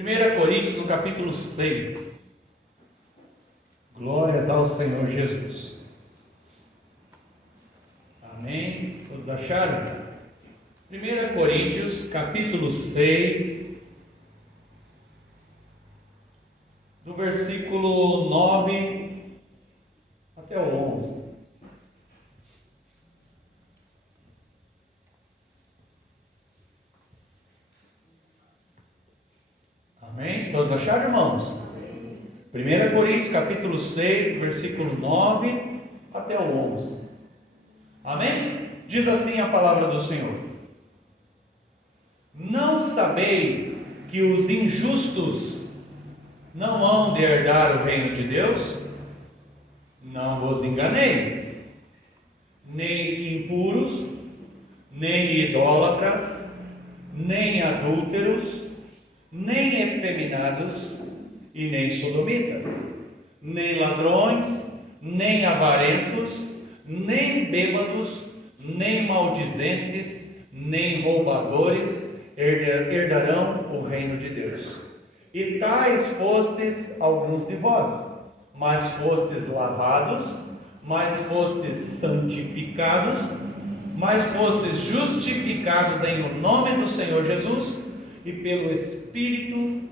1 Coríntios, no capítulo 6. Glórias ao Senhor Jesus. Amém? Todos acharam? 1 Coríntios, capítulo 6, do versículo 9 até o 11. Amém? Todos acharam, irmãos? 1 Coríntios, capítulo 6, versículo 9 até o 11. Amém? Diz assim a palavra do Senhor: Não sabeis que os injustos não hão de herdar o reino de Deus? Não vos enganeis. Nem impuros, nem idólatras, nem adúlteros, nem efeminados e nem sodomitas, nem ladrões, nem avarentos, nem bêbados, nem maldizentes, nem roubadores herdarão o reino de Deus. E tais fostes alguns de vós, mas fostes lavados, mas fostes santificados, mas fostes justificados em o nome do Senhor Jesus e pelo Espírito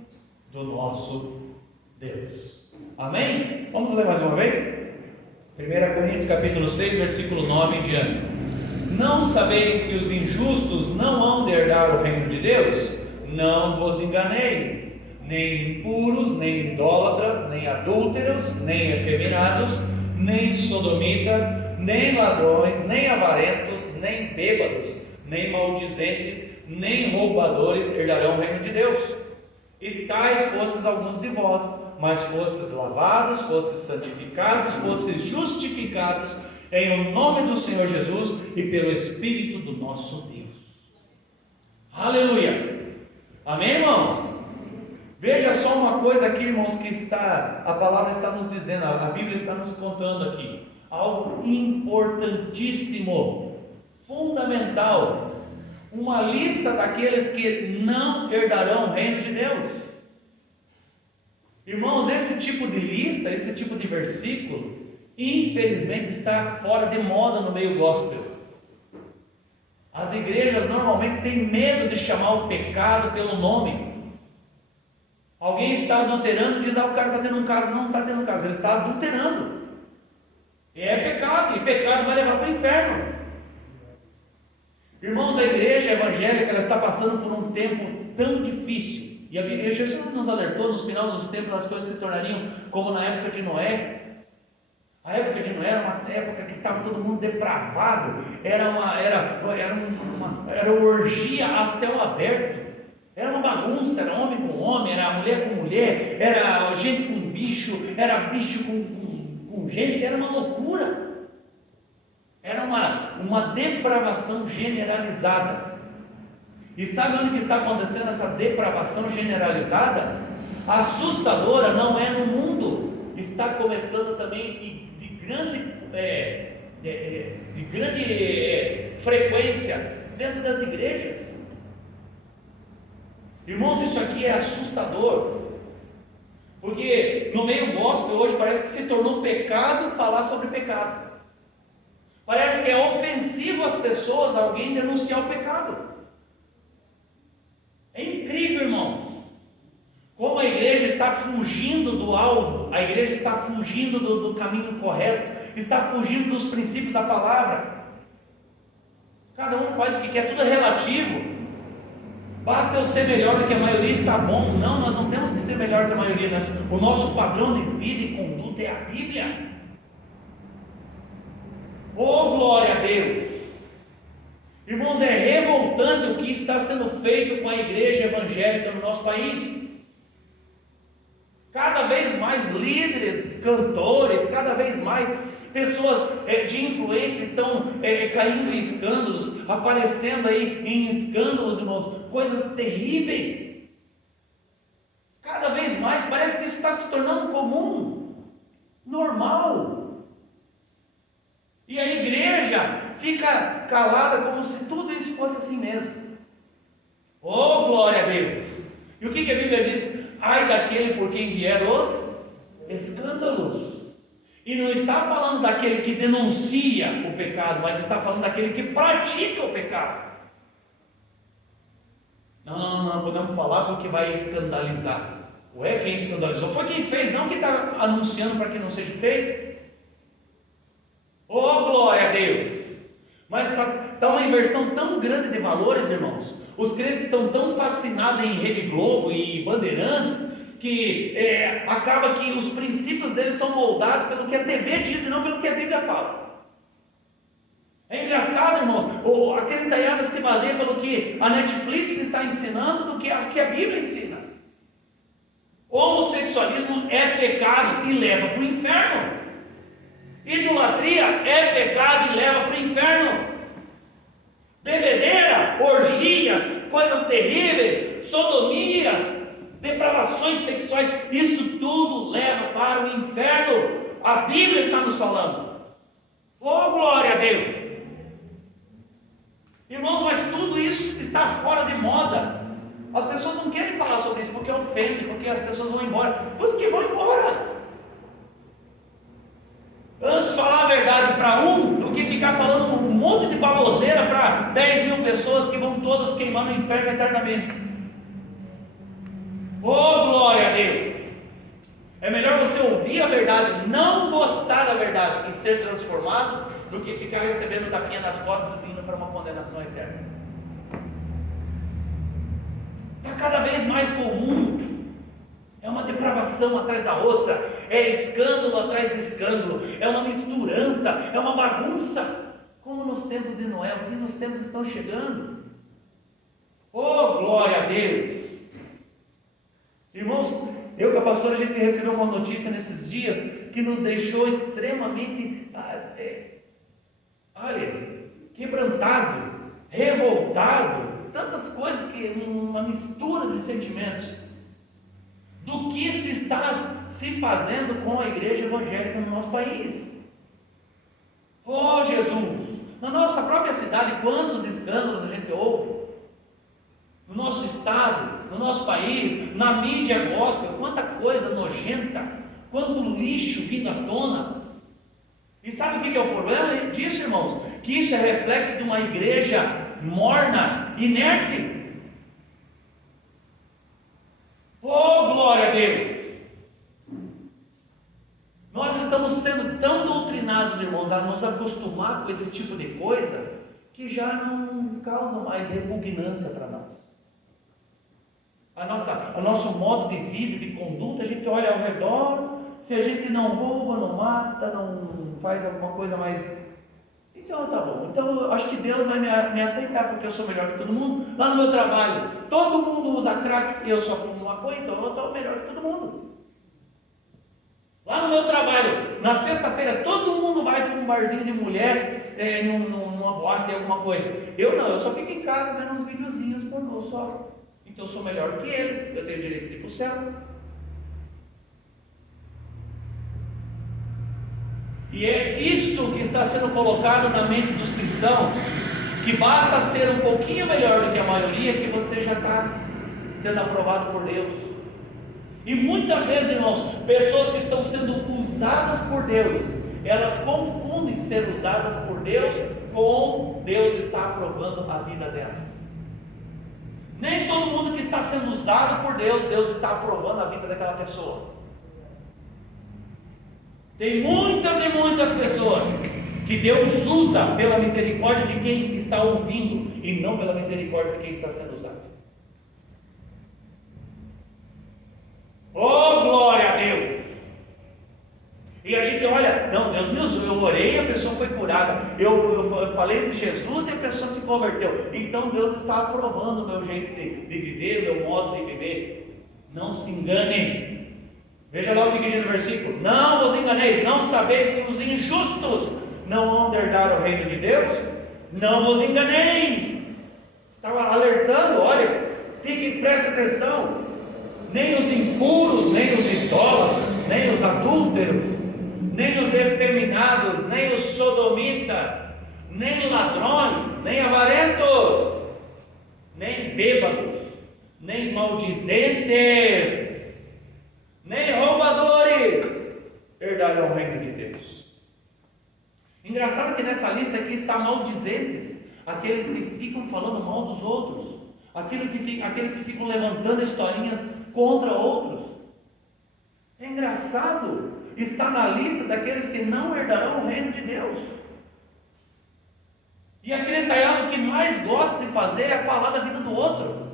do nosso Deus. Amém? Vamos ler mais uma vez? 1 Coríntios capítulo 6, versículo 9 em diante. Não sabeis que os injustos não hão de herdar o reino de Deus? Não vos enganeis. Nem impuros, nem idólatras, nem adúlteros, nem efeminados, nem sodomitas, nem ladrões, nem avarentos, nem bêbados, nem maldizentes, nem roubadores herdarão o reino de Deus. E tais fostes alguns de vós, mas fostes lavados, fostes santificados, fostes justificados em o nome do Senhor Jesus e pelo Espírito do nosso Deus. Aleluia! Amém, irmãos? Veja só uma coisa aqui, irmãos, que a palavra está nos dizendo, a Bíblia está nos contando aqui, algo importantíssimo, fundamental, uma lista daqueles que não herdarão o reino de Deus. Irmãos, esse tipo de lista, esse tipo de versículo, infelizmente está fora de moda no meio gospel. As igrejas normalmente têm medo de chamar o pecado pelo nome. Alguém está adulterando e diz: o cara está tendo um caso. Não está tendo um caso, ele está adulterando. É pecado, e pecado vai levar para o inferno. Irmãos, a igreja evangélica ela está passando por um tempo tão difícil. E Jesus nos alertou nos finais dos tempos as coisas se tornariam como na época de Noé. A época de Noé era uma época que estava todo mundo depravado, era uma orgia a céu aberto. Era uma bagunça, era homem com homem, era mulher com mulher, era gente com bicho, era bicho com gente, era uma loucura. Era uma depravação generalizada. E sabe onde que está acontecendo essa depravação generalizada? Assustadora não é no mundo, está começando também de grande frequência dentro das igrejas. Irmãos, isso aqui é assustador, porque no meio gospel hoje parece que se tornou pecado falar sobre pecado. Parece que é ofensivo às pessoas alguém denunciar o pecado. É incrível, irmãos, como a igreja está fugindo do alvo, a igreja está fugindo do caminho correto, está fugindo dos princípios da palavra. Cada um faz o que quer, tudo é relativo. Basta eu ser melhor do que a maioria, está bom. Não, nós não temos que ser melhor que a maioria. O nosso padrão de vida e conduta é a Bíblia. Oh, glória a Deus! Irmãos, é revoltante o que está sendo feito com a igreja evangélica no nosso país. Cada vez mais líderes, cantores, cada vez mais pessoas de influência estão caindo em escândalos, aparecendo aí em escândalos, irmãos, coisas terríveis. Cada vez mais parece que isso está se tornando comum, normal. E a igreja fica calada como se tudo isso fosse assim mesmo. Oh, glória a Deus! E o que a Bíblia diz? Ai daquele por quem vier os escândalos. E não está falando daquele que denuncia o pecado, mas está falando daquele que pratica o pecado. Não podemos falar porque vai escandalizar. Ué, quem escandalizou foi quem fez, não quem está anunciando para que não seja feito. Oh, glória a Deus! Mas está uma inversão tão grande de valores, irmãos. Os crentes estão tão fascinados em Rede Globo e Bandeirantes, que acaba que os princípios deles são moldados pelo que a TV diz e não pelo que a Bíblia fala. É engraçado, irmão, a crentaiada se baseia pelo que a Netflix está ensinando do que a Bíblia ensina. Homossexualismo é pecado e leva para o inferno. Idolatria é pecado e leva para o inferno. Bebedeira, orgias, coisas terríveis, sodomias, depravações sexuais, isso tudo leva para o inferno. A Bíblia está nos falando. Oh, glória a Deus! Irmão, mas tudo isso está fora de moda. As pessoas não querem falar sobre isso porque ofende, porque as pessoas vão embora. Pois que vão embora. Antes falar a verdade para um do que ficar falando um monte de baboseira para 10.000 pessoas que vão todas queimar no inferno eternamente. Oh, glória a Deus! É melhor você ouvir a verdade, não gostar da verdade e ser transformado, do que ficar recebendo tapinha nas costas e indo para uma condenação eterna. Está cada vez mais comum. É uma depravação atrás da outra, é escândalo atrás de escândalo, é uma misturança, é uma bagunça, como nos tempos de Noé. O fim dos tempos estão chegando. Oh, glória a Deus! Irmãos, eu com a pastora, a gente recebeu uma notícia nesses dias que nos deixou extremamente, quebrantado, revoltado, tantas coisas, uma mistura de sentimentos, do que se está se fazendo com a igreja evangélica no nosso país. Oh, Jesus! Na nossa própria cidade, quantos escândalos a gente ouve? No nosso estado, no nosso país, na mídia gospel, quanta coisa nojenta, quanto lixo vindo à tona. E sabe o que é o problema disso, irmãos? Que isso é reflexo de uma igreja morna, inerte. Oh, glória a Deus! Nós estamos sendo tão doutrinados, irmãos, a nos acostumar com esse tipo de coisa, que já não causa mais repugnância para nós. O nosso modo de vida e de conduta, a gente olha ao redor, se a gente não rouba, não mata, não faz alguma coisa mais... Então tá bom, então eu acho que Deus vai me aceitar, porque eu sou melhor que todo mundo. Lá no meu trabalho, todo mundo usa crack, eu só fumo maconha, então eu estou melhor que todo mundo. Lá no meu trabalho, na sexta-feira, todo mundo vai para um barzinho de mulher, numa boate, alguma coisa. Eu não, eu só fico em casa vendo uns videozinhos pornô só. Então eu sou melhor que eles, eu tenho direito de ir para o céu. E é isso que está sendo colocado na mente dos cristãos, que basta ser um pouquinho melhor do que a maioria, que você já está sendo aprovado por Deus. E muitas vezes, irmãos, pessoas que estão sendo usadas por Deus, elas confundem ser usadas por Deus com Deus está aprovando a vida delas. Nem todo mundo que está sendo usado por Deus, Deus está aprovando a vida daquela pessoa. Tem muitas e muitas pessoas que Deus usa pela misericórdia de quem está ouvindo e não pela misericórdia de quem está sendo usado. Oh, glória a Deus! E a gente olha, não, Deus me usou, eu orei e a pessoa foi curada, eu falei de Jesus e a pessoa se converteu. Então Deus está aprovando o meu jeito de viver, o meu modo de viver. Não se enganem. Veja lá o que diz o versículo: não vos enganeis, não sabeis que os injustos não vão herdar o reino de Deus? Não vos enganeis. Estava alertando, olha, preste atenção. Nem os impuros, nem os idólatras, nem os adúlteros, nem os efeminados, nem os sodomitas, nem ladrões, nem avarentos, nem bêbados, nem maldizentes, nem roubadores herdarão o reino de Deus. Engraçado que nessa lista aqui está maldizentes, aqueles que ficam falando mal dos outros, aqueles que ficam levantando historinhas contra outros. É engraçado, está na lista daqueles que não herdarão o reino de Deus. E aquele taiado que mais gosta de fazer é falar da vida do outro.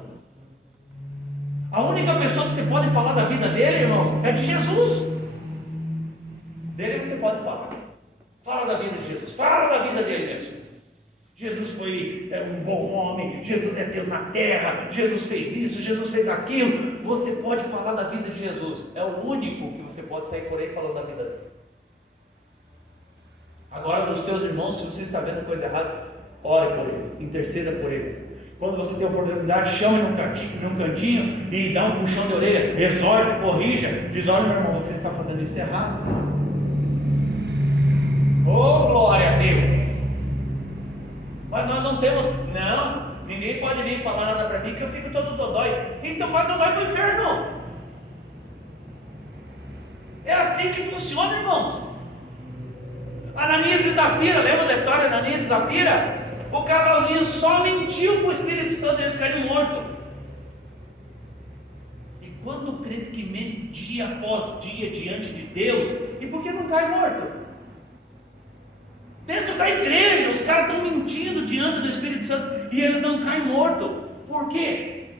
A única pessoa que você pode falar da vida dele, irmãos, é de Jesus. Dele você pode falar. Fala da vida de Jesus, fala da vida dele mesmo. Jesus foi um bom homem, Jesus é Deus na terra, Jesus fez isso, Jesus fez aquilo. Você pode falar da vida de Jesus, é o único que você pode sair por aí falando da vida dele. Agora, dos teus irmãos, se você está vendo coisa errada, ore por eles, interceda por eles. Quando você tem a oportunidade, chame num cantinho e dá um puxão de orelha, exorte, corrija, diz: olha, meu irmão, você está fazendo isso errado. Oh, glória a Deus! Mas nós não temos, não, ninguém pode vir falar nada para mim que eu fico todo dodói. Então vai dodói para o inferno. É assim que funciona, irmãos. Ananias e Zafira, lembra da história de Ananias e Zafira? O casalzinho só mentiu para o Espírito Santo e eles caíram mortos. E quando o crente que mente dia após dia diante de Deus, e por que não cai morto? Dentro da igreja, os caras estão mentindo diante do Espírito Santo e eles não caem mortos. Por quê?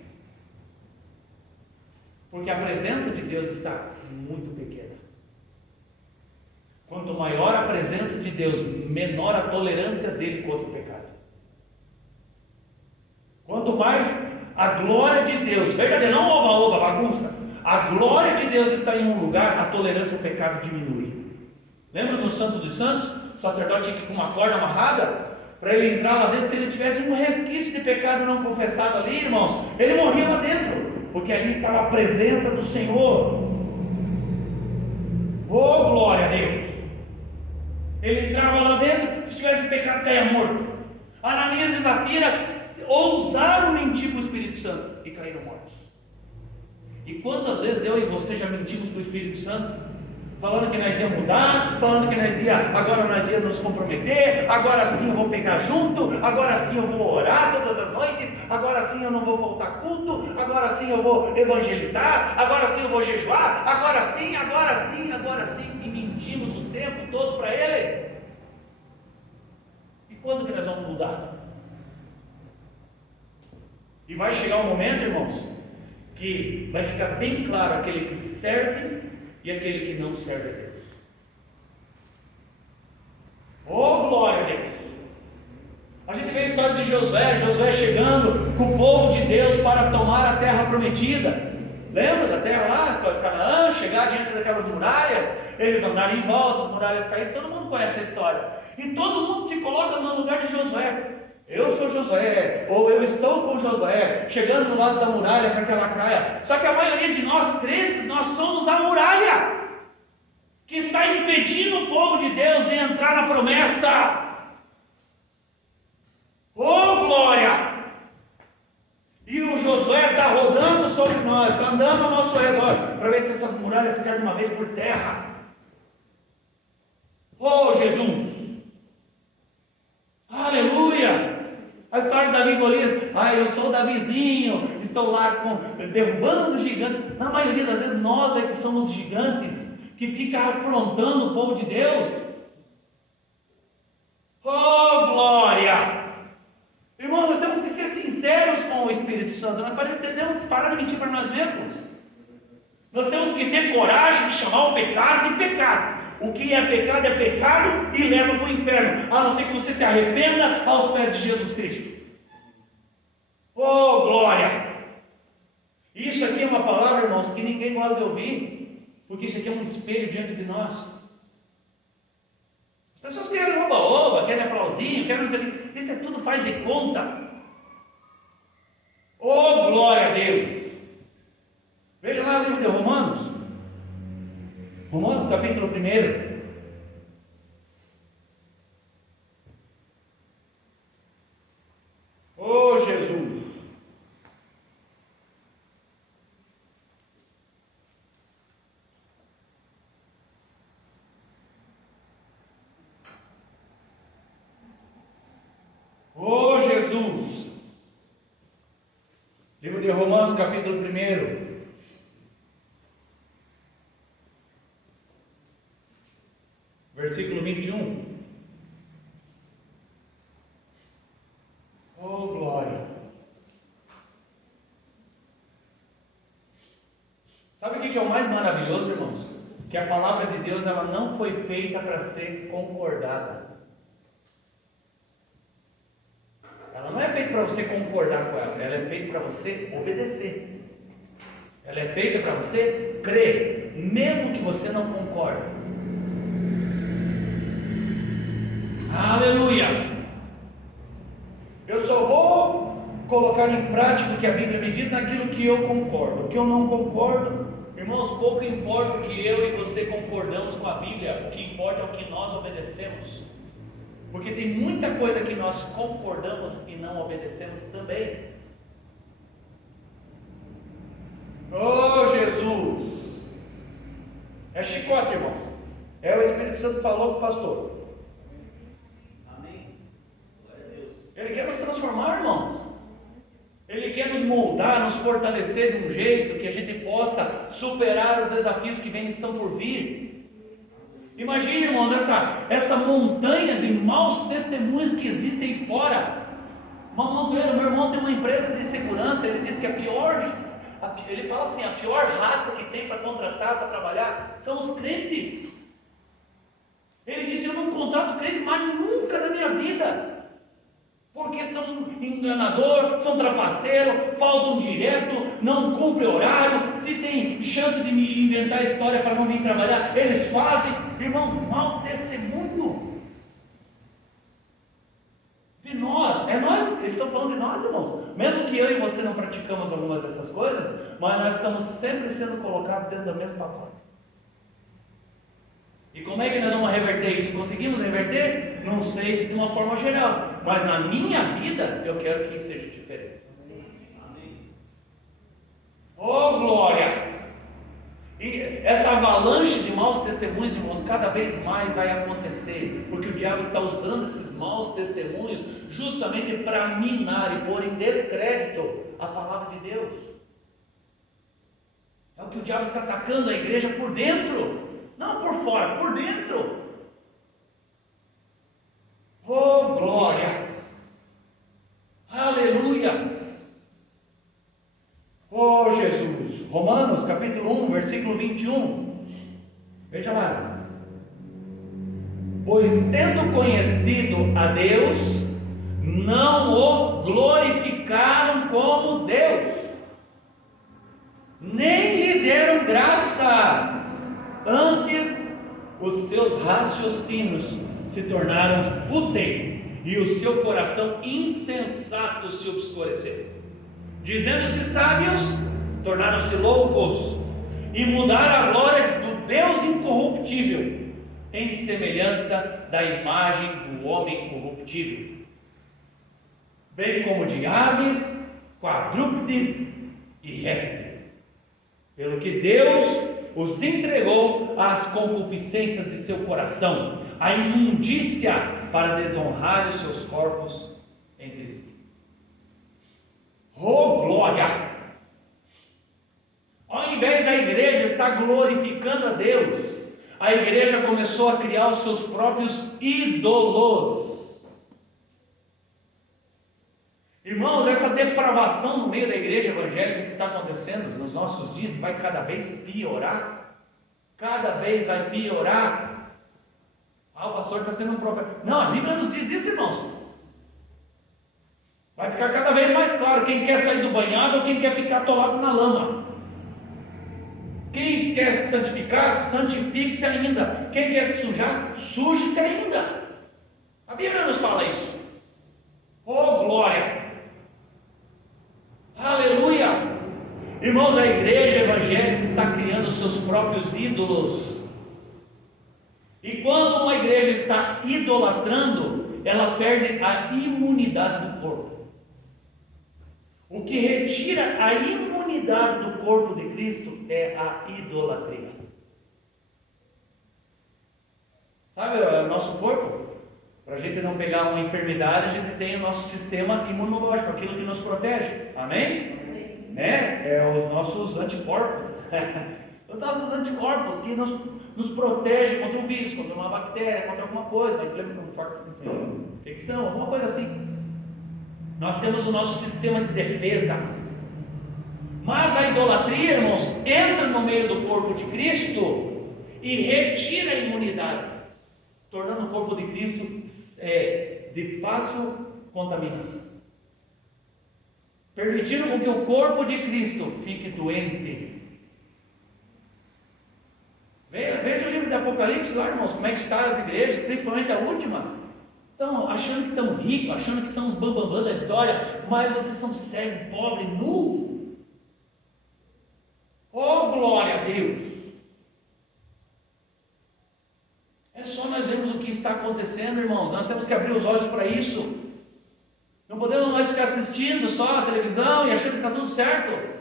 Porque a presença de Deus está muito pequena. Quanto maior a presença de Deus, menor a tolerância dele contra o pecado. Quanto mais a glória de Deus, verdadeiro, não oba-oba, bagunça, a glória de Deus está em um lugar, a tolerância ao pecado diminui. Lembra no Santo dos Santos? O sacerdote tinha que ir com uma corda amarrada para ele entrar lá dentro. Se ele tivesse um resquício de pecado não confessado ali, irmãos, ele morria lá dentro, porque ali estava a presença do Senhor. Oh, glória a Deus! Ele entrava lá dentro, se tivesse pecado, caia morto. Ananias e Zafira ousaram mentir para o Espírito Santo e caíram mortos. E quantas vezes eu e você já mentimos para o Espírito Santo? Falando que nós ia mudar, falando que agora nós ia nos comprometer, agora sim eu vou pegar junto, agora sim eu vou orar todas as noites, agora sim eu não vou faltar culto, agora sim eu vou evangelizar, agora sim eu vou jejuar, agora sim, e mentimos o tempo todo para Ele. E quando que nós vamos mudar? E vai chegar um momento, irmãos, que vai ficar bem claro aquele que serve e aquele que não serve a Deus. Oh, glória a Deus! A gente vê a história de Josué chegando com o povo de Deus para tomar a terra prometida. Lembra da terra lá, Canaã, chegar diante daquelas muralhas, eles andaram em volta, as muralhas caíram, todo mundo conhece a história. E todo mundo se coloca no lugar de Josué. Eu sou Josué, ou eu estou com Josué, chegando do lado da muralha para que ela caia. Só que a maioria de nós crentes, nós somos a muralha que está impedindo o povo de Deus de entrar na promessa. Oh, glória! E o Josué está rodando sobre nós, está andando ao nosso redor, para ver se essas muralhas caem de uma vez por terra. Oh, Jesus! Aleluia! A história de Davi e Golias. Eu sou o Davizinho, estou lá derrubando gigantes. Na maioria das vezes nós é que somos gigantes, que fica afrontando o povo de Deus. Oh, glória! Irmãos, nós temos que ser sinceros com o Espírito Santo. Nós temos que parar de mentir para nós mesmos. Nós temos que ter coragem de chamar o pecado de pecado. O que é pecado e leva para o inferno, a não ser que você se arrependa aos pés de Jesus Cristo. Oh, glória! Isso aqui é uma palavra, irmãos, que ninguém gosta de ouvir, porque isso aqui é um espelho diante de nós. As pessoas querem oba-oba, querem aplausinho, querem não sei o que. Isso é tudo faz de conta. Oh, glória a Deus! Veja lá o livro de Romanos. Romanos capítulo 1. Oh, Jesus! Jesus. Livro de Romanos, capítulo 1. Versículo 21. Oh, glória! Sabe o que é o mais maravilhoso, irmãos? Que a palavra de Deus, ela não foi feita para ser concordada. Ela não é feita para você concordar com ela. Ela é feita para você obedecer. Ela é feita para você crer, mesmo que você não concorde. Aleluia! Eu só vou colocar em prática o que a Bíblia me diz naquilo que eu concordo. O que eu não concordo, irmãos, pouco importa o que eu e você concordamos com a Bíblia. O que importa é o que nós obedecemos. Porque tem muita coisa que nós concordamos e não obedecemos também. Oh, Jesus! É chicote, irmãos. É o Espírito Santo falou para o pastor. Ele quer nos transformar, irmãos. Ele quer nos moldar, nos fortalecer de um jeito que a gente possa superar os desafios que estão por vir. Imagine, irmãos, essa montanha de maus testemunhos que existem aí fora. Meu irmão tem uma empresa de segurança. Ele diz que ele fala assim, a pior raça que tem para contratar, para trabalhar, são os crentes. Ele disse, eu não contrato crente mais nunca na minha vida. Porque são enganador, são trapaceiro, faltam direto, não cumprem horário. Se tem chance de me inventar história para não vir trabalhar, eles fazem. Irmãos, mau testemunho de nós. Eles estão falando de nós, irmãos. Mesmo que eu e você não praticamos algumas dessas coisas, mas nós estamos sempre sendo colocados dentro do mesmo pacote. E como é que nós vamos reverter isso? Conseguimos reverter? Não sei se de uma forma geral, mas na minha vida eu quero que seja diferente. Amém. Oh, glória! E essa avalanche de maus testemunhos, irmãos, cada vez mais vai acontecer, porque o diabo está usando esses maus testemunhos justamente para minar e pôr em descrédito a palavra de Deus. É o que o diabo está atacando a igreja por dentro. Não por fora, por dentro. Oh, glória! Aleluia! Oh, Jesus! Romanos, capítulo 1, versículo 21. Veja lá. Pois tendo conhecido a Deus, não o glorificaram como Deus, nem lhe deram graças. Antes, os seus raciocínios se tornaram fúteis e o seu coração insensato se obscureceu. Dizendo-se sábios, tornaram-se loucos e mudaram a glória do Deus incorruptível em semelhança da imagem do homem corruptível, bem como de aves, quadrúpedes e répteis, pelo que Deus os entregou às concupiscências de seu coração, à imundícia, para desonrar os seus corpos entre si. Oh, glória! Ao invés da igreja estar glorificando a Deus, a igreja começou a criar os seus próprios ídolos. Irmãos, essa depravação no meio da igreja evangélica que está acontecendo nos nossos dias vai cada vez piorar. Cada vez vai piorar. O pastor está sendo um profeta. Não, a Bíblia nos diz isso, irmãos. Vai ficar cada vez mais claro quem quer sair do banhado ou quem quer ficar atolado na lama. Quem quer se santificar, santifique-se ainda. Quem quer se sujar, suje-se ainda. A Bíblia nos fala isso. Oh, glória! Aleluia! Irmãos, a igreja evangélica está criando seus próprios ídolos. E quando uma igreja está idolatrando, ela perde a imunidade do corpo. O que retira a imunidade do corpo de Cristo é a idolatria. Sabe o nosso corpo? Para a gente não pegar uma enfermidade, a gente tem o nosso sistema imunológico, aquilo que nos protege. Amém? Né? É os nossos anticorpos. Os nossos anticorpos que nos protegem contra um vírus, contra uma bactéria, contra alguma coisa, infecção, alguma coisa assim. Nós temos o nosso sistema de defesa. Mas a idolatria, irmãos, entra no meio do corpo de Cristo e retira a imunidade, tornando o corpo de Cristo de fácil contaminação, permitindo que o corpo de Cristo fique doente. Veja o livro de Apocalipse lá, irmãos, como é que está as igrejas, principalmente a última. Estão achando que estão ricos, achando que são os bambambam da história, mas vocês são cegos, pobres, nu. Oh, glória a Deus! É só nós vermos o que está acontecendo, irmãos. Nós temos que abrir os olhos para isso. Não podemos mais ficar assistindo só a televisão e achando que está tudo certo.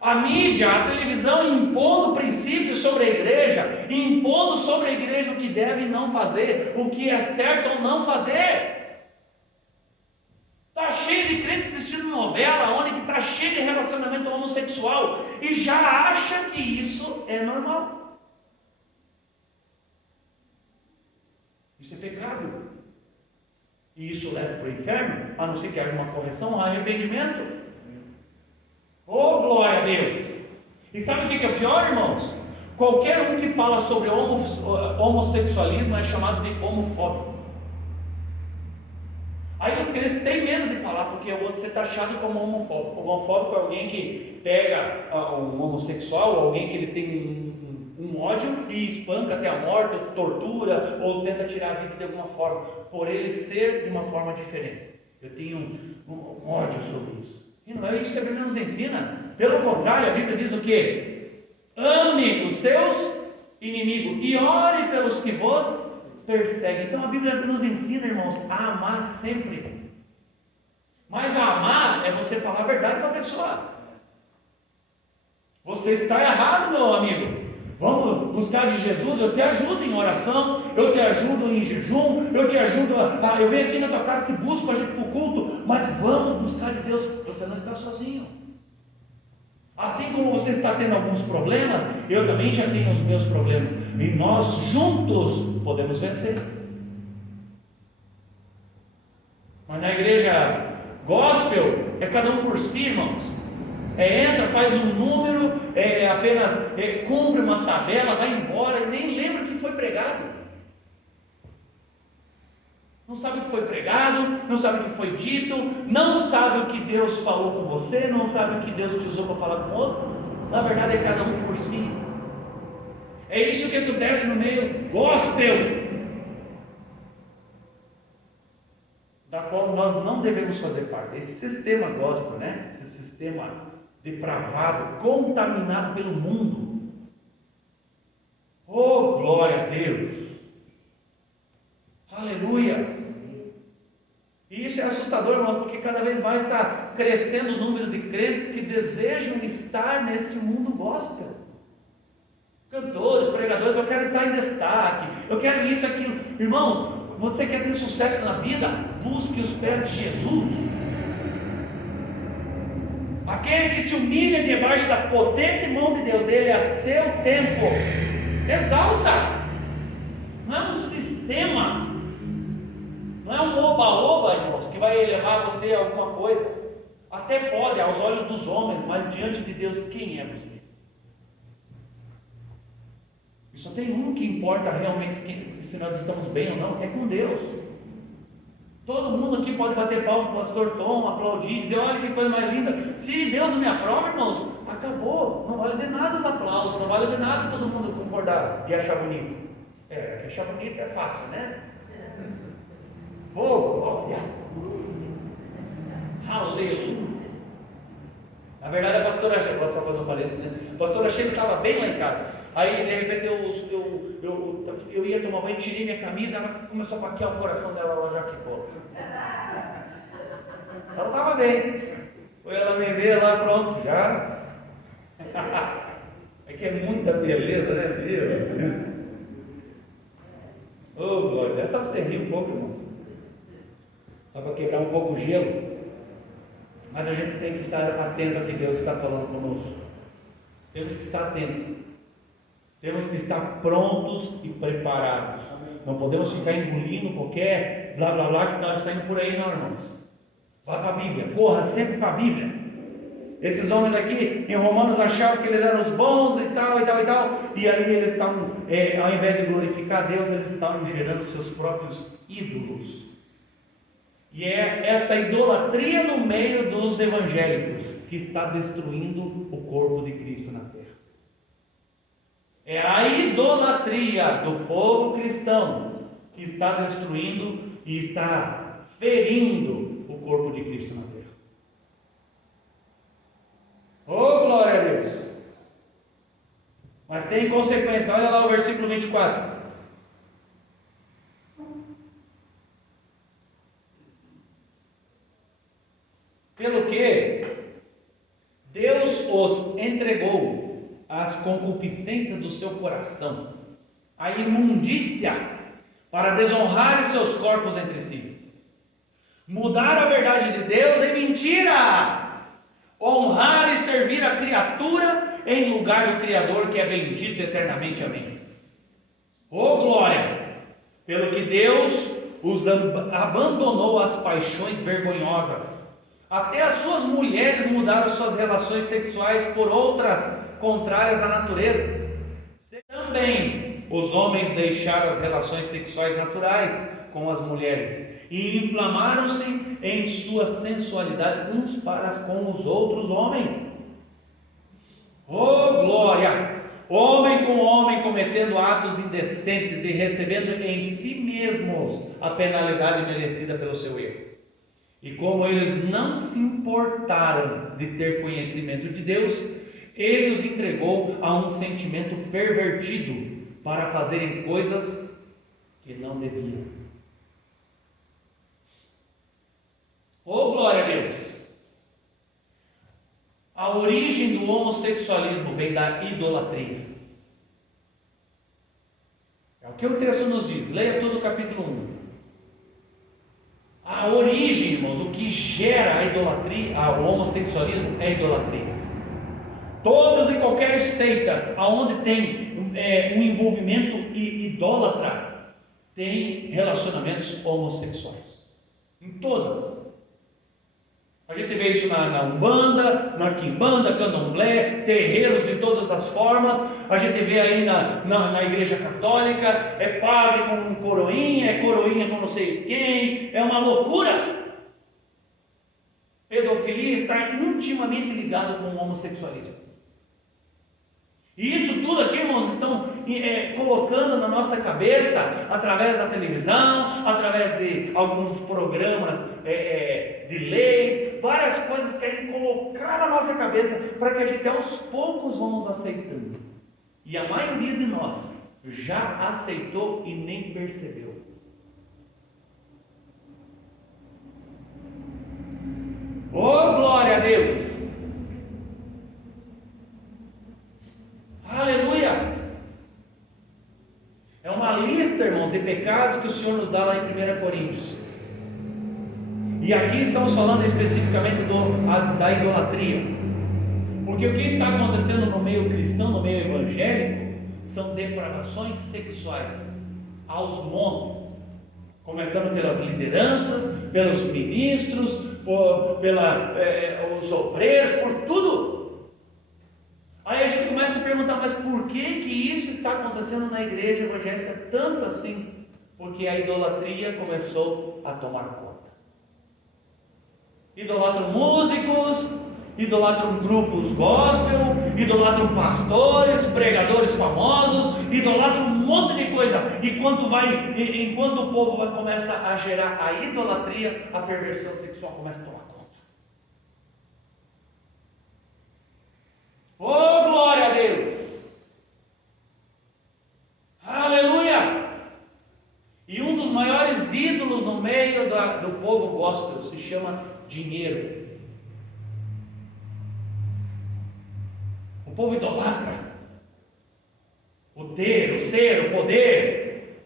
A mídia, a televisão impondo princípios sobre a igreja, impondo sobre a igreja o que deve e não fazer, o que é certo ou não fazer. Está cheio de crentes assistindo novela, onde está cheio de relacionamento homossexual e já acha que isso é normal. Isso é pecado. E isso leva para o inferno, a não ser que haja uma correção, um arrependimento. Oh, glória a Deus! E sabe o que é pior, irmãos? Qualquer um que fala sobre homossexualismo é chamado de homofóbico. Aí os crentes têm medo de falar, porque você está taxado como homofóbico. Homofóbico é alguém que pega um homossexual, alguém que ele tem um ódio e espanca até a morte, ou tortura, ou tenta tirar a vida de alguma forma, por ele ser de uma forma diferente. Eu tenho um ódio sobre isso. E não é isso que a Bíblia nos ensina. Pelo contrário, a Bíblia diz o quê? Ame os seus inimigos e ore pelos que vos perseguem. Então a Bíblia nos ensina, irmãos, a amar sempre. Mas a amar é você falar a verdade para a pessoa. Você está errado, meu amigo. Vamos buscar de Jesus, eu te ajudo em oração, eu te ajudo em jejum, eu te ajudo, eu venho aqui na tua casa, te busco a gente para o culto, mas vamos buscar de Deus, você não está sozinho. Assim como você está tendo alguns problemas, eu também já tenho os meus problemas, e nós juntos podemos vencer. Mas na igreja gospel, é cada um por si, irmãos. Entra, faz um número, apenas cumpre uma tabela, vai embora, nem lembra o que foi pregado. Não sabe o que foi pregado, não sabe o que foi dito, não sabe o que Deus falou com você, não sabe o que Deus te usou para falar com o outro. Na verdade é cada um por si. É isso que acontece no meio gospel, da qual nós não devemos fazer parte. Esse sistema gospel, né? Esse sistema depravado, contaminado pelo mundo. Oh, glória a Deus! Aleluia! E isso é assustador, irmãos, porque cada vez mais está crescendo o número de crentes que desejam estar nesse mundo gospel. Cantores, pregadores, eu quero estar em destaque, eu quero isso, aquilo. Irmãos, você quer ter sucesso na vida? Busque os pés de Jesus. Aquele que se humilha debaixo da potente mão de Deus, ele a seu tempo exalta. Não é um sistema, não é um oba-oba, irmãos, que vai elevar você a alguma coisa. Até pode, aos olhos dos homens, mas diante de Deus, quem é você? E só tem um que importa realmente se nós estamos bem ou não, é com Deus. Todo mundo aqui pode bater palma para o pastor Tom, aplaudir, dizer, olha que coisa mais linda. Se Deus não me aprova, irmãos, acabou. Não vale de nada os aplausos, não vale de nada todo mundo concordar e achar bonito. Achar bonito é fácil, né? Glória! Aleluia! Na verdade, a pastora Sheila, posso só fazer um parênteses, né? A pastora Sheila estava bem lá em casa. Aí, de repente, eu ia tomar banho, tirei minha camisa, ela começou a paquear o coração dela, ela já ficou. Ela estava bem. Foi ela me ver lá, pronto, já. É que é muita beleza, né, viu? Ô, glória, é só para você rir um pouco, irmão. só para quebrar um pouco o gelo. Mas a gente tem que estar atento ao que Deus está falando conosco. Temos que estar atentos. Temos que estar prontos e preparados. Não podemos ficar engolindo qualquer blá blá blá que está saindo por aí, não, irmãos. Vá para a Bíblia, corra sempre para a Bíblia. Esses homens aqui em Romanos achavam que eles eram os bons e tal, e tal, e tal. E ali eles estavam, ao invés de glorificar Deus, eles estavam gerando seus próprios ídolos. E é essa idolatria no meio dos evangélicos que está destruindo o corpo de Cristo na terra. É a idolatria do povo cristão que está destruindo e está ferindo o corpo de Cristo na terra. Oh, glória a Deus! Mas tem consequência. Olha lá o versículo 24. Pelo que Deus os entregou às concupiscências do seu coração, à imundícia, para desonrarem seus corpos entre si. Mudaram a verdade de Deus em mentira. Honrar e servir a criatura em lugar do Criador, que é bendito eternamente. Amém. Oh, glória! Pelo que Deus os abandonou às paixões vergonhosas. Até as suas mulheres mudaram suas relações sexuais por outras contrárias à natureza. Também os homens deixaram as relações sexuais naturais com as mulheres e inflamaram-se em sua sensualidade uns para com os outros homens. Oh, glória! Homem com homem cometendo atos indecentes e recebendo em si mesmos a penalidade merecida pelo seu erro. E como eles não se importaram de ter conhecimento de Deus, Ele os entregou a um sentimento pervertido para fazerem coisas que não deviam. Oh, glória a Deus! A origem do homossexualismo vem da idolatria. É o que o texto nos diz. Leia todo o capítulo 1. A origem, irmãos, o que gera a idolatria, o homossexualismo é a idolatria. Todas e qualquer seitas onde tem um envolvimento idólatra, tem relacionamentos homossexuais. Em todas. A gente vê isso na Umbanda, na Quimbanda, Candomblé, terreiros de todas as formas. A gente vê aí na Igreja Católica, é padre com coroinha, é coroinha com não sei quem, é uma loucura. Pedofilia está intimamente ligado com o homossexualismo. E isso tudo aqui, irmãos, estão colocando na nossa cabeça, através da televisão, através de alguns programas de leis, várias coisas querem colocar na nossa cabeça, para que a gente aos poucos vamos aceitando. E a maioria de nós já aceitou e nem percebeu. Oh, glória a Deus! Aleluia! É uma lista, irmãos, de pecados que o Senhor nos dá lá em 1 Coríntios. E aqui estamos falando especificamente da idolatria. Porque o que está acontecendo no meio cristão, no meio evangélico, são depravações sexuais aos montes. Começando pelas lideranças, pelos ministros, pelos obreiros, por tudo. Aí a gente começa a perguntar, mas por que isso está acontecendo na igreja evangélica tanto assim? Porque a idolatria começou a tomar conta. Idolatram músicos, idolatram grupos gospel, idolatram pastores, pregadores famosos, idolatram um monte de coisa. Enquanto o povo começa a gerar a idolatria, a perversão sexual começa a tomar conta. Oh, glória a Deus! Aleluia! E um dos maiores ídolos no meio do povo gospel se chama dinheiro. O povo idolatra o ter, o ser, o poder.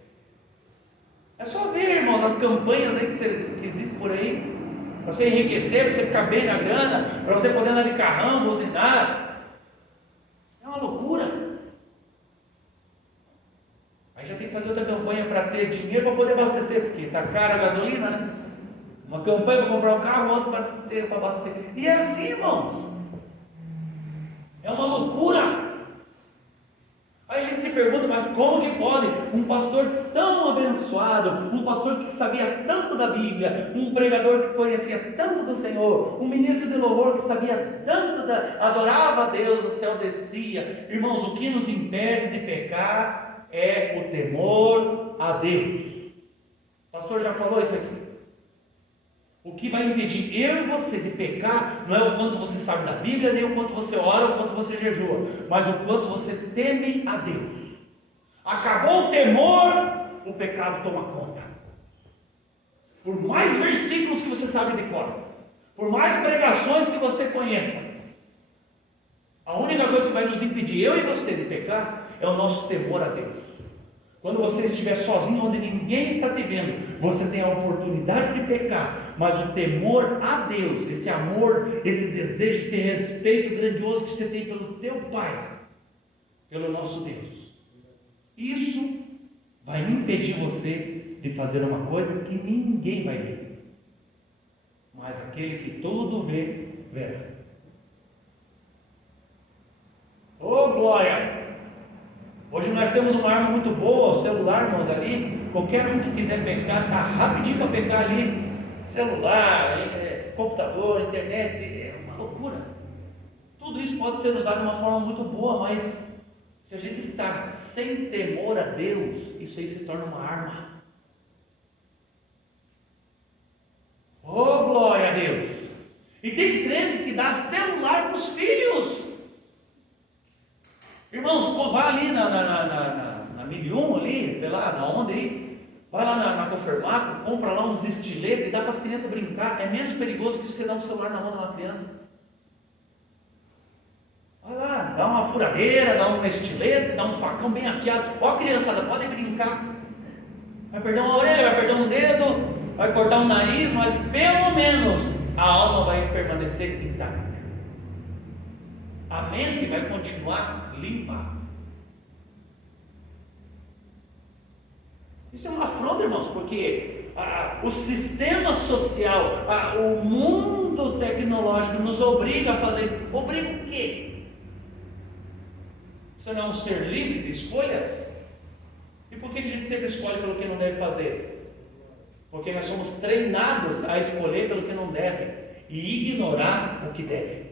É só ver, irmãos, bênçãos, as campanhas aí que existem por aí, para você enriquecer, para você ficar bem na grana, para você poder andar de carrão, buzinar. É uma loucura. Aí já tem que fazer outra campanha para ter dinheiro para poder abastecer, porque está cara a gasolina, né? Uma campanha para comprar um carro, outra para abastecer. E é assim, irmãos. É uma loucura. Aí a gente se pergunta, mas como que pode um pastor tão abençoado, um pastor que sabia tanto da Bíblia, um pregador que conhecia tanto do Senhor, um ministro de louvor que sabia tanto, adorava a Deus, o céu descia. Irmãos, o que nos impede de pecar é o temor a Deus. O pastor já falou isso aqui. O que vai impedir eu e você de pecar não é o quanto você sabe da Bíblia, nem o quanto você ora, o quanto você jejua, mas o quanto você teme a Deus. Acabou o temor, o pecado toma conta. Por mais versículos que você sabe de cor, por mais pregações que você conheça, a única coisa que vai nos impedir, eu e você, de pecar, é o nosso temor a Deus. Quando você estiver sozinho, onde ninguém está te vendo, você tem a oportunidade de pecar, mas o temor a Deus, esse amor, esse desejo, esse respeito grandioso que você tem pelo teu Pai, pelo nosso Deus, isso vai impedir você de fazer uma coisa que ninguém vai ver, mas aquele que tudo vê, verá. Oh, glórias! Hoje nós temos uma arma muito boa, o celular, irmãos, ali. Qualquer um que quiser pecar, está rapidinho para pecar ali. Celular, computador, internet, é uma loucura. Tudo isso pode ser usado de uma forma muito boa, mas se a gente está sem temor a Deus, isso aí se torna uma arma. Oh, glória a Deus! E tem crente que dá celular para os filhos. Irmãos, vai ali na 1001 ali, sei lá, na onde aí, vai lá na Confermaco, compra lá uns estiletes e dá para as crianças brincar. É menos perigoso que você dar um celular na mão de uma criança. Vai lá, dá uma furadeira, dá um estilete, dá um facão bem afiado. Ó, criançada, pode brincar. Vai perder uma orelha, vai perder um dedo, vai cortar um nariz, mas pelo menos a alma vai permanecer intacta. A mente vai continuar limpa. Isso é uma afronta, irmãos, porque o sistema social, o mundo tecnológico nos obriga a fazer isso. Obriga o quê? Você não é um ser livre de escolhas? E por que a gente sempre escolhe pelo que não deve fazer? Porque nós somos treinados a escolher pelo que não deve e ignorar o que deve.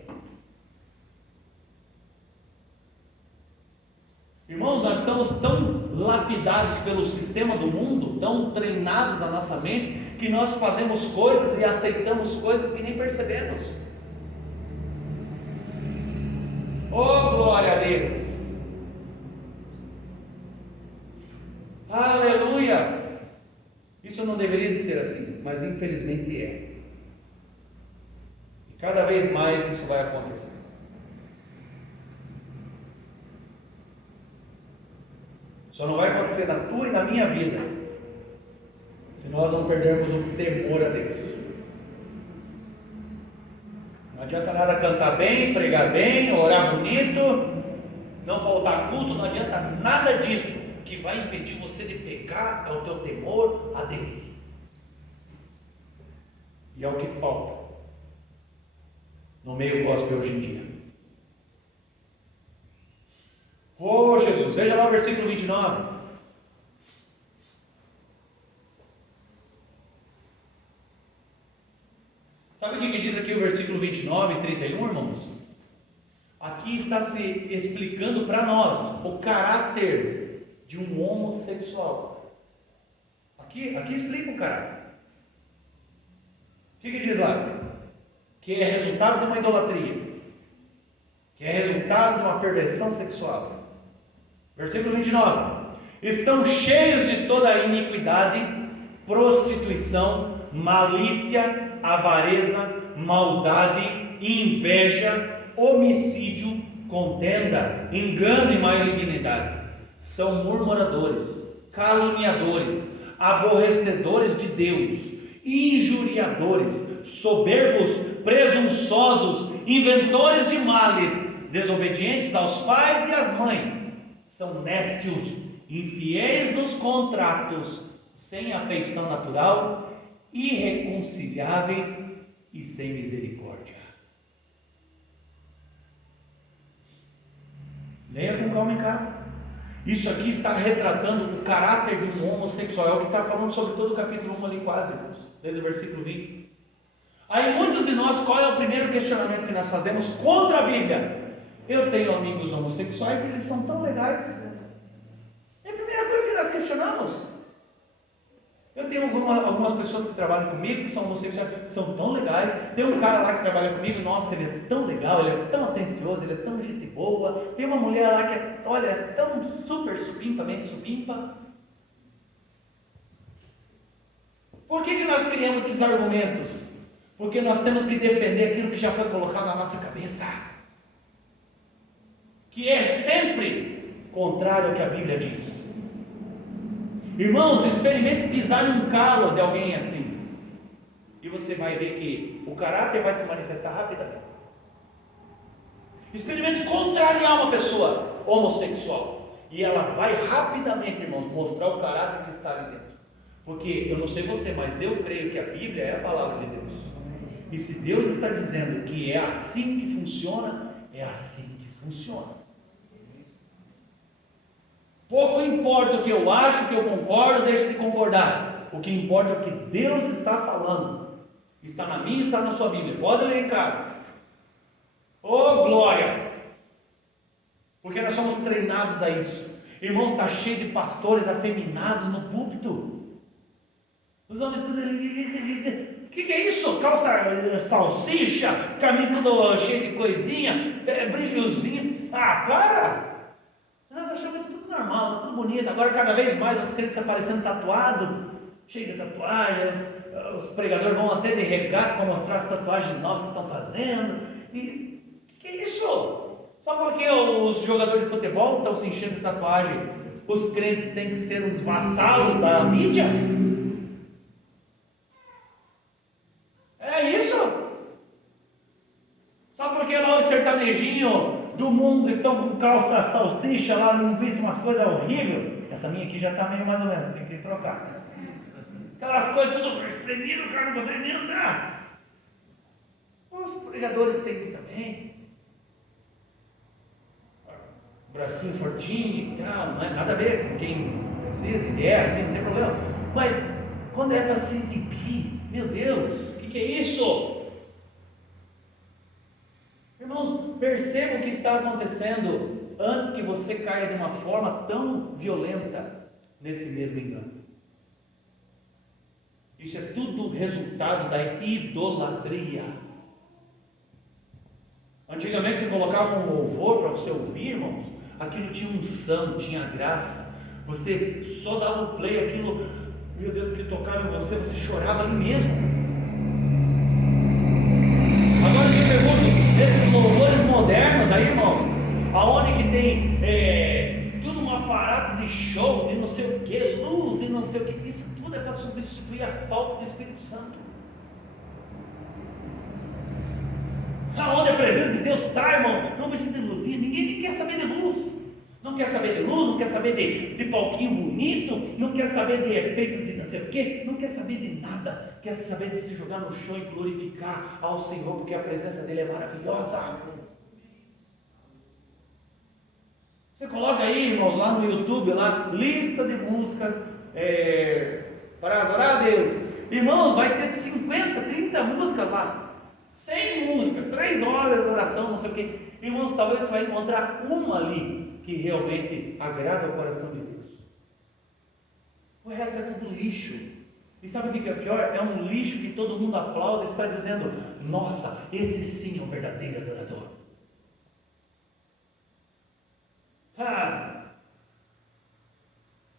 Irmãos, nós estamos tão lapidados pelo sistema do mundo, tão treinados na nossa mente, que nós fazemos coisas e aceitamos coisas que nem percebemos. Oh, glória a Deus! Aleluia! Isso não deveria de ser assim, mas infelizmente é. E cada vez mais isso vai acontecer. Só não vai acontecer na tua e na minha vida se nós não perdermos o temor a Deus. Não adianta nada cantar bem, pregar bem, orar bonito, não faltar culto, não adianta nada disso. O que vai impedir você de pecar é o teu temor a Deus. E é o que falta no meio gospel hoje em dia. Oh, Jesus, veja lá o versículo 29. Sabe o que diz aqui o versículo 29 e 31, irmãos? Aqui está se explicando para nós o caráter de um homossexual. Aqui explica o caráter. O que diz lá? Que é resultado de uma idolatria, que é resultado de uma perversão sexual. Versículo 29. Estão cheios de toda iniquidade, prostituição, malícia, avareza, maldade, inveja, homicídio, contenda, engano e malignidade. São murmuradores, caluniadores, aborrecedores de Deus, injuriadores, soberbos, presunçosos, inventores de males, desobedientes aos pais e às mães, são nécios, infiéis nos contratos, sem afeição natural, irreconciliáveis e sem misericórdia. Leia com calma em casa. Isso aqui está retratando o caráter de um homossexual, é o que está falando sobre todo o capítulo 1 ali quase, desde o versículo 20. Aí muitos de nós, qual é o primeiro questionamento que nós fazemos contra a Bíblia? Eu tenho amigos homossexuais e eles são tão legais. É a primeira coisa que nós questionamos. Eu tenho algumas pessoas que trabalham comigo, que são homossexuais, são tão legais. Tem um cara lá que trabalha comigo, nossa, ele é tão legal, ele é tão atencioso, ele é tão gente boa. Tem uma mulher lá que é, olha, é tão super supimpamente supimpa. Por que nós criamos esses argumentos? Porque nós temos que defender aquilo que já foi colocado na nossa cabeça, que é sempre contrário ao que a Bíblia diz. Irmãos, experimente pisar num calo de alguém assim, e você vai ver que o caráter vai se manifestar rapidamente. Experimente contrariar uma pessoa homossexual, e ela vai rapidamente, irmãos, mostrar o caráter que está ali dentro. Porque eu não sei você, mas eu creio que a Bíblia é a palavra de Deus. E se Deus está dizendo que é assim que funciona, é assim que funciona. Pouco importa o que eu acho, o que eu concordo, deixo de concordar. O que importa é o que Deus está falando. Está na minha e está na sua Bíblia. Pode ler em casa. Oh, glória! Porque nós somos treinados a isso. Irmãos, está cheio de pastores afeminados no púlpito. Os homens tudo... O que é isso? Calça salsicha, camisa cheia de coisinha, brilhozinho. Ah, para! Nós achamos isso tudo normal, tudo bonito. Agora cada vez mais os crentes aparecendo tatuados, cheio de tatuagens. Os pregadores vão até de regata para mostrar as tatuagens novas que estão fazendo. E o que é isso? Só porque os jogadores de futebol estão se enchendo de tatuagem, os crentes têm que ser uns vassalos da mídia? É isso? Só porque lá os sertanejinhos do mundo estão com calça salsicha lá, linguiça, umas coisas horríveis. Essa minha aqui já está meio mais ou menos, tem que trocar. Aquelas coisas tudo espremido, o cara não consegue nem andar. Os pregadores têm que também. Bracinho fortinho e tal, não é nada a ver com quem precisa, ele é assim, não tem problema. Mas quando é para se exibir, meu Deus, o que é isso? Irmãos, perceba o que está acontecendo antes que você caia de uma forma tão violenta nesse mesmo engano. Isso é tudo resultado da idolatria. Antigamente você colocava um louvor para você ouvir, irmãos, aquilo tinha unção, tinha graça. Você só dava o play, aquilo, meu Deus, que tocava em você, você chorava ali mesmo. Agora eu te pergunto, esses louvores modernos aí, irmãos, aonde que tem tudo um aparato de show, de não sei o que, luz e não sei o que, isso tudo é para substituir a falta do Espírito Santo. Aonde a presença de Deus está, irmão, não precisa de luzinha, ninguém quer saber de luz. Não quer saber de luz, não quer saber de palquinho bonito, não quer saber de efeitos de não sei o quê, não quer saber de nada, quer saber de se jogar no chão e glorificar ao Senhor, porque a presença dele é maravilhosa. Você coloca aí, irmãos, lá no YouTube, lá, lista de músicas para adorar a Deus. Irmãos, vai ter 50, 30 músicas lá, 100 músicas, 3 horas de adoração, não sei o quê. Irmãos, talvez você vai encontrar uma ali que realmente agrada ao coração de Deus. O resto é tudo lixo. E sabe o que é pior? É um lixo que todo mundo aplaude e está dizendo: nossa, esse sim é um verdadeiro adorador.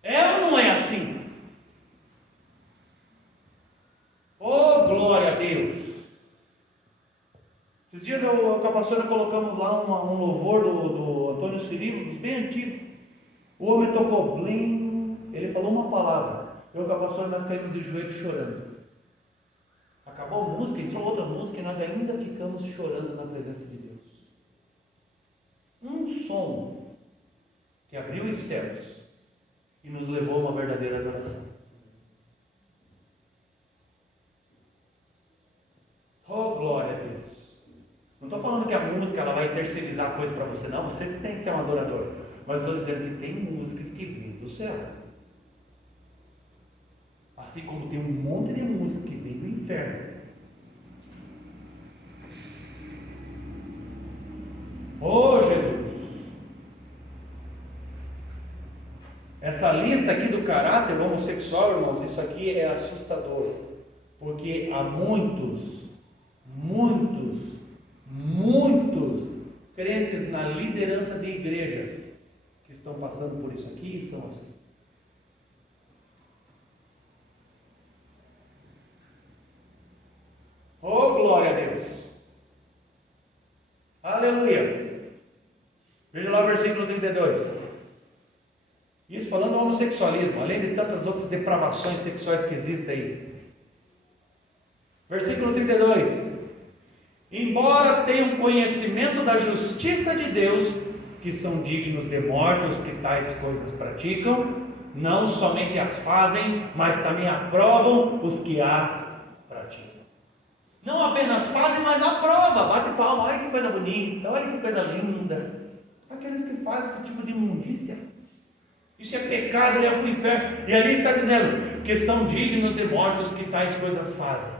É ou não é assim? Oh, glória a Deus! Esses dias eu com a pastora colocamos lá um louvor do Antônio Cirilo, bem antigo. O homem tocou blim, ele falou uma palavra: Eu com a pastora, nós caímos de joelho chorando. Acabou a música, entrou outra música e nós ainda ficamos chorando na presença de Deus. Um som que abriu os céus e nos levou a uma verdadeira adoração. Oh, glória a Deus! Não estou falando que a música ela vai terceirizar a coisa para você, não. Você que tem que ser um adorador. Mas estou dizendo que tem músicas que vêm do céu. Assim como tem um monte de música que vem do inferno. Oh, Jesus! Essa lista aqui do caráter homossexual, irmãos, isso aqui é assustador. Porque há muitos crentes na liderança de igrejas que estão passando por isso aqui e são assim. Oh, glória a Deus! Aleluia! Veja lá o versículo 32. Isso falando do homossexualismo, além de tantas outras depravações sexuais que existem aí. Versículo 32. Embora tenham conhecimento da justiça de Deus, que são dignos de morte os que tais coisas praticam, não somente as fazem, mas também aprovam os que as praticam. Não apenas fazem, mas aprovam, bate palma, olha que coisa bonita, olha que coisa linda. Aqueles que fazem esse tipo de imundícia, isso é pecado, ele é para o inferno. E ali está dizendo que são dignos de morte os que tais coisas fazem.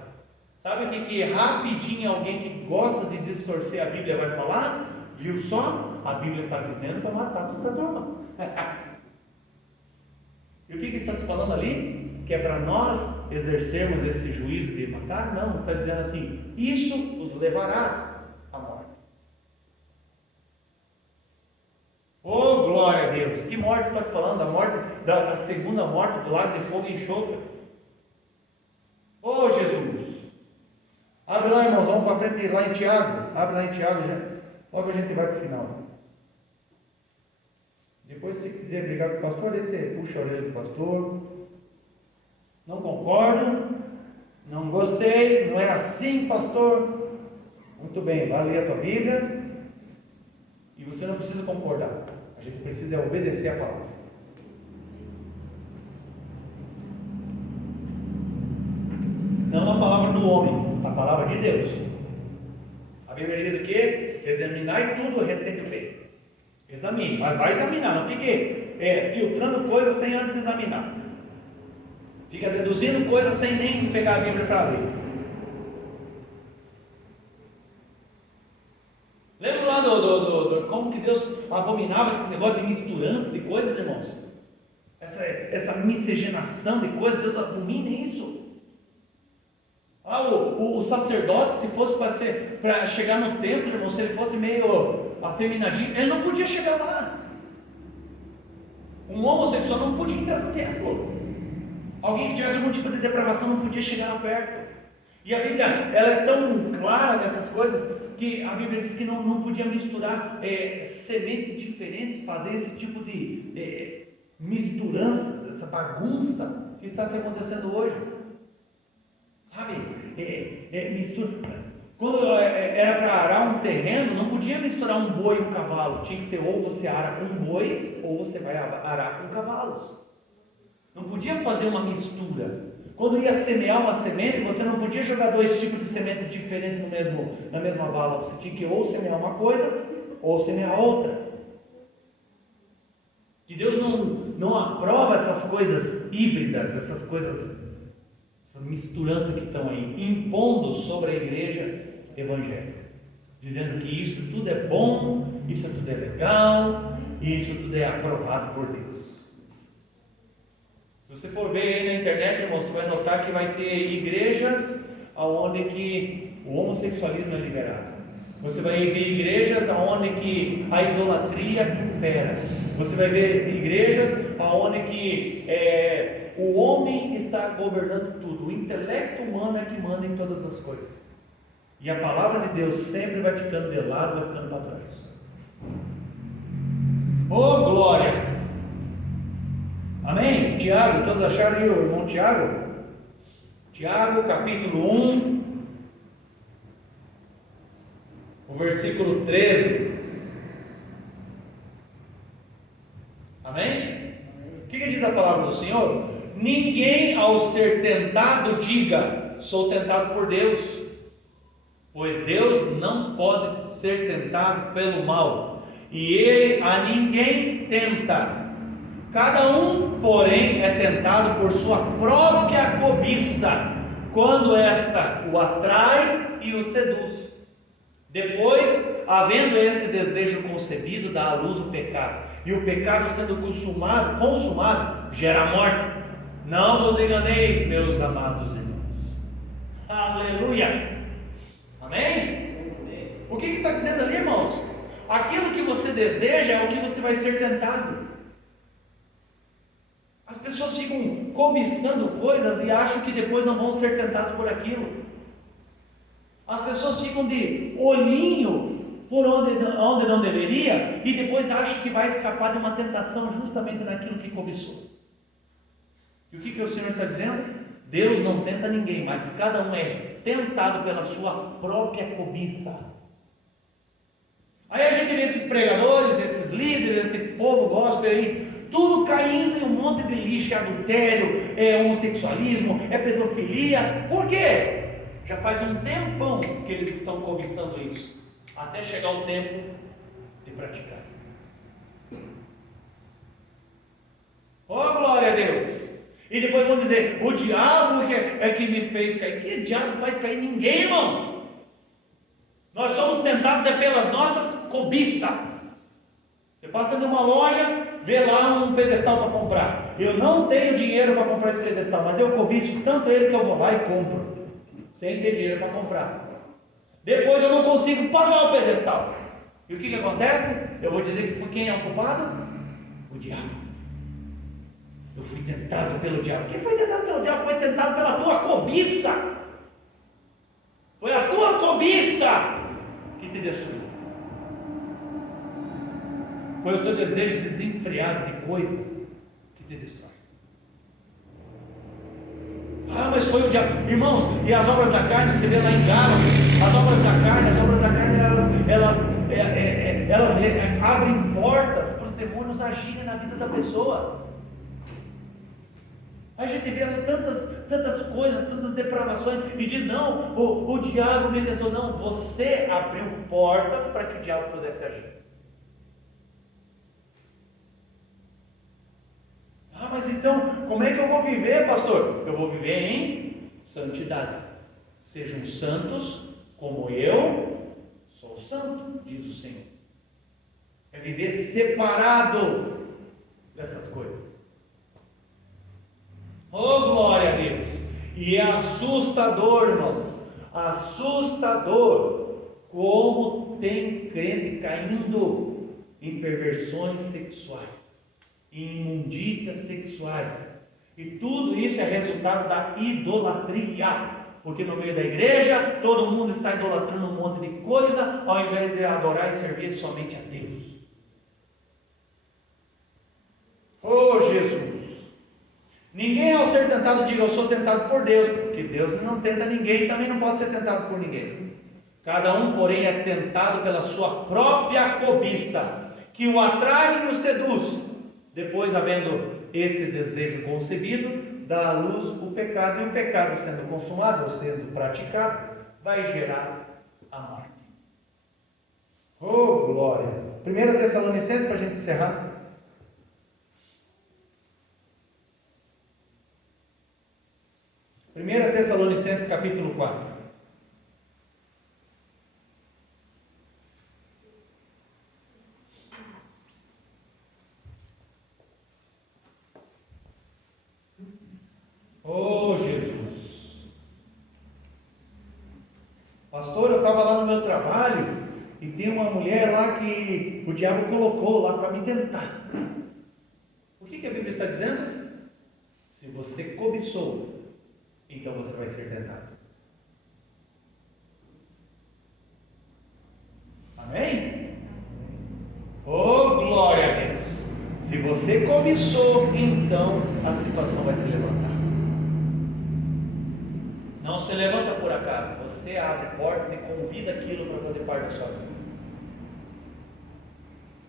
Sabe o que rapidinho alguém que gosta de distorcer a Bíblia vai falar? Viu só? A Bíblia está dizendo para matar toda essa turma. E o que está se falando ali? Que é para nós exercermos esse juízo de matar? Não, está dizendo assim, isso os levará à morte. Oh, glória a Deus! Que morte está se falando? A morte, da segunda morte do lago de fogo e enxofre. Oh, Jesus! Abre lá, irmãos, vamos para frente, lá em Tiago. Abre lá em Tiago, já. Logo a gente vai para o final. Depois, se quiser brigar com o pastor, aí você puxa a orelha do pastor. Não concordo, não gostei, não é assim, pastor. Muito bem, vai ler a tua Bíblia. E você não precisa concordar. A gente precisa obedecer a palavra. Não a palavra do homem, a palavra de Deus. A Bíblia diz o quê? Examinai tudo, retendo bem. Examine, mas vai examinar, não fique filtrando coisas sem antes examinar. Fica deduzindo coisas sem nem pegar a Bíblia para ler. Lembra lá do como que Deus abominava esse negócio de misturança de coisas, irmãos? Essa miscigenação de coisas, Deus abomina isso. O sacerdote, se fosse para chegar no templo, irmão, se ele fosse meio afeminadinho, ele não podia chegar lá. Um homossexual não podia entrar no templo. Alguém que tivesse algum tipo de depravação não podia chegar lá perto. E a Bíblia, ela é tão clara nessas coisas, que a Bíblia diz que não podia misturar sementes diferentes, fazer esse tipo de misturança, essa bagunça que está se acontecendo hoje. Sabe? Mistura. Quando era para arar um terreno, não podia misturar um boi e um cavalo. Tinha que ser ou você ara com bois, ou você vai arar com cavalos. Não podia fazer uma mistura. Quando ia semear uma semente, você não podia jogar dois tipos de semente diferentes na mesma vala. Você tinha que ou semear uma coisa, ou semear outra. Que Deus não aprova essas coisas híbridas, essas coisas, essa misturança que estão aí, impondo sobre a igreja evangélica, dizendo que isso tudo é bom, isso tudo é legal, e isso tudo é aprovado por Deus. Se você for ver aí na internet, irmão, você vai notar que vai ter igrejas onde que o homossexualismo é liberado. Você vai ver igrejas onde que a idolatria impera. Você vai ver igrejas onde que o homem está governando tudo. O intelecto humano é que manda em todas as coisas. E a palavra de Deus sempre vai ficando de lado, vai ficando para trás. Oh, glória! Amém? Tiago, todos acharam aí o irmão Tiago? Tiago, capítulo 1, o versículo 13. Amém? O que diz a palavra do Senhor? Ninguém ao ser tentado diga, sou tentado por Deus, pois Deus não pode ser tentado pelo mal, e Ele a ninguém tenta. Cada um, porém, é tentado por sua própria cobiça, quando esta o atrai e o seduz. Depois, havendo esse desejo concebido, dá à luz o pecado, e o pecado sendo consumado gera morte. Não vos enganeis, meus amados irmãos. Aleluia! Amém? O que está dizendo ali, irmãos? Aquilo que você deseja é o que você vai ser tentado. As pessoas ficam cobiçando coisas e acham que depois não vão ser tentadas por aquilo. As pessoas ficam de olhinho por onde não deveria e depois acham que vai escapar de uma tentação justamente naquilo que cobiçou. E o que o Senhor está dizendo? Deus não tenta ninguém, mas cada um é tentado pela sua própria cobiça. Aí a gente vê esses pregadores, esses líderes, esse povo gospel aí, tudo caindo em um monte de lixo, é adultério, é homossexualismo, é pedofilia. Por quê? Já faz um tempão que eles estão cobiçando isso, até chegar o tempo de praticar. Oh, glória a Deus! E depois vão dizer, o diabo é que me fez cair. Que diabo faz cair ninguém, irmão? Nós somos tentados pelas nossas cobiças. Você passa numa loja, vê lá um pedestal para comprar. Eu não tenho dinheiro para comprar esse pedestal, mas eu cobiço tanto ele que eu vou lá e compro, sem ter dinheiro para comprar. Depois eu não consigo pagar o pedestal. E o que acontece? Eu vou dizer que foi quem é o culpado? O diabo. Eu fui tentado pelo diabo. Quem foi tentado pelo diabo? Foi tentado pela tua cobiça. Foi a tua cobiça que te destruiu. Foi o teu desejo desenfreado de coisas que te destrói. Ah, mas foi o diabo. Irmãos, e as obras da carne, você vê lá em Gálatas, as obras da carne, elas abrem portas para os demônios agirem na vida da pessoa. A gente vê tantas coisas, tantas depravações, e diz, não, o diabo me tentou. Não, você abriu portas para que o diabo pudesse agir. Ah, mas então, como é que eu vou viver, pastor? Eu vou viver em santidade. Sejam santos, como eu sou santo, diz o Senhor. É viver separado dessas coisas. Oh, glória a Deus! E é assustador, irmãos, assustador, como tem crente caindo em perversões sexuais, em imundícias sexuais, e tudo isso é resultado da idolatria, porque no meio da igreja, todo mundo está idolatrando um monte de coisa, ao invés de adorar e servir somente a Deus. Oh, Jesus! Ninguém ao ser tentado diga, eu sou tentado por Deus, porque Deus não tenta ninguém e também não pode ser tentado por ninguém. Cada um, porém, é tentado pela sua própria cobiça, que o atrai e o seduz. Depois, havendo esse desejo concebido, dá à luz o pecado, e o pecado sendo consumado, ou sendo praticado, vai gerar a morte. Oh, glória! 1 Tessalonicenses, para a gente encerrar. 1 Tessalonicenses capítulo 4. Oh, Jesus! Pastor, eu estava lá no meu trabalho e tem uma mulher lá que o diabo colocou lá para me tentar. O que a Bíblia está dizendo? Se você cobiçou, então você vai ser tentado. Amém? Oh, glória a Deus! Se você cobiçou, então a situação vai se levantar. Não se levanta por acaso. Você abre portas e convida aquilo para fazer parte da sua vida.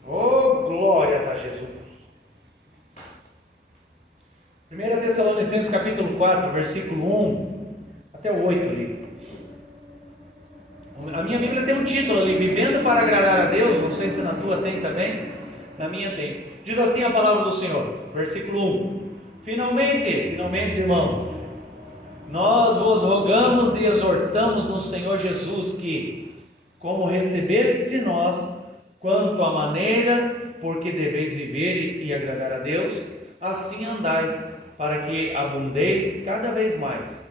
Oh, glórias a Jesus! 1 Tessalonicenses capítulo 4, versículo 1 até o 8 ali. A minha Bíblia tem um título ali, Vivendo para agradar a Deus. Não sei se na tua tem também. Na minha tem. Diz assim a palavra do Senhor, versículo 1. Finalmente, irmãos, nós vos rogamos e exortamos no Senhor Jesus que, como recebeste de nós, quanto à maneira por que deveis viver e agradar a Deus, assim andai, para que abundeis cada vez mais.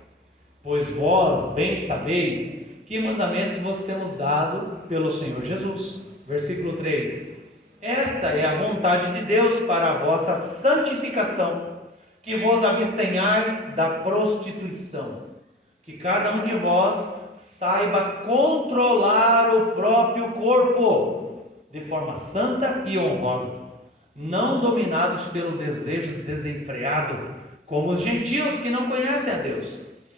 Pois vós bem sabeis que mandamentos vos temos dado pelo Senhor Jesus. Versículo 3. Esta é a vontade de Deus para a vossa santificação, que vos abstenhais da prostituição, que cada um de vós saiba controlar o próprio corpo de forma santa e honrosa, não dominados pelo desejo desenfreado, como os gentios que não conhecem a Deus,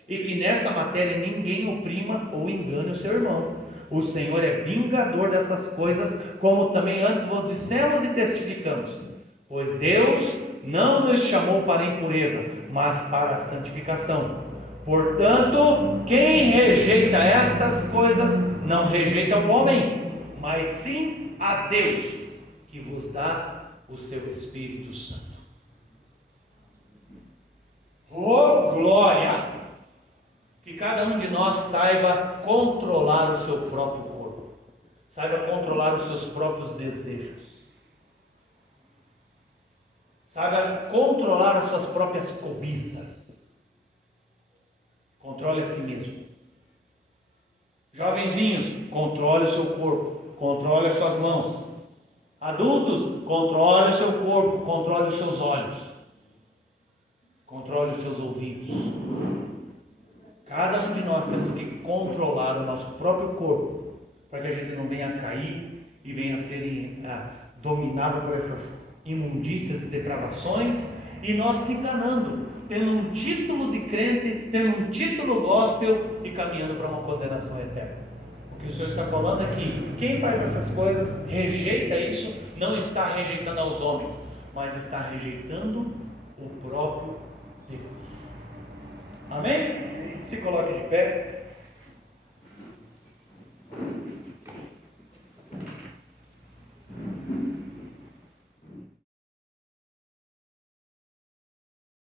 e que nessa matéria ninguém oprima ou engane o seu irmão. O Senhor é vingador dessas coisas, como também antes vos dissemos e testificamos. Pois Deus não nos chamou para a impureza, mas para a santificação. Portanto, quem rejeita estas coisas, não rejeita o homem, mas sim a Deus, que vos dá o seu Espírito Santo. Oh, glória! Que cada um de nós saiba controlar o seu próprio corpo, saiba controlar os seus próprios desejos, saiba controlar as suas próprias cobiças. Controle a si mesmo. Jovenzinhos, controle o seu corpo, controle as suas mãos. Adultos, controle o seu corpo, controle os seus olhos, controle os seus ouvidos. Cada um de nós temos que controlar o nosso próprio corpo, para que a gente não venha a cair e venha a ser dominado por essas imundícias e depravações, e nós se enganando, tendo um título de crente, tendo um título gospel e caminhando para uma condenação eterna. O que o Senhor está falando é que quem faz essas coisas, rejeita isso, não está rejeitando aos homens, mas está rejeitando o próprio Deus. Amém? Se coloque de pé.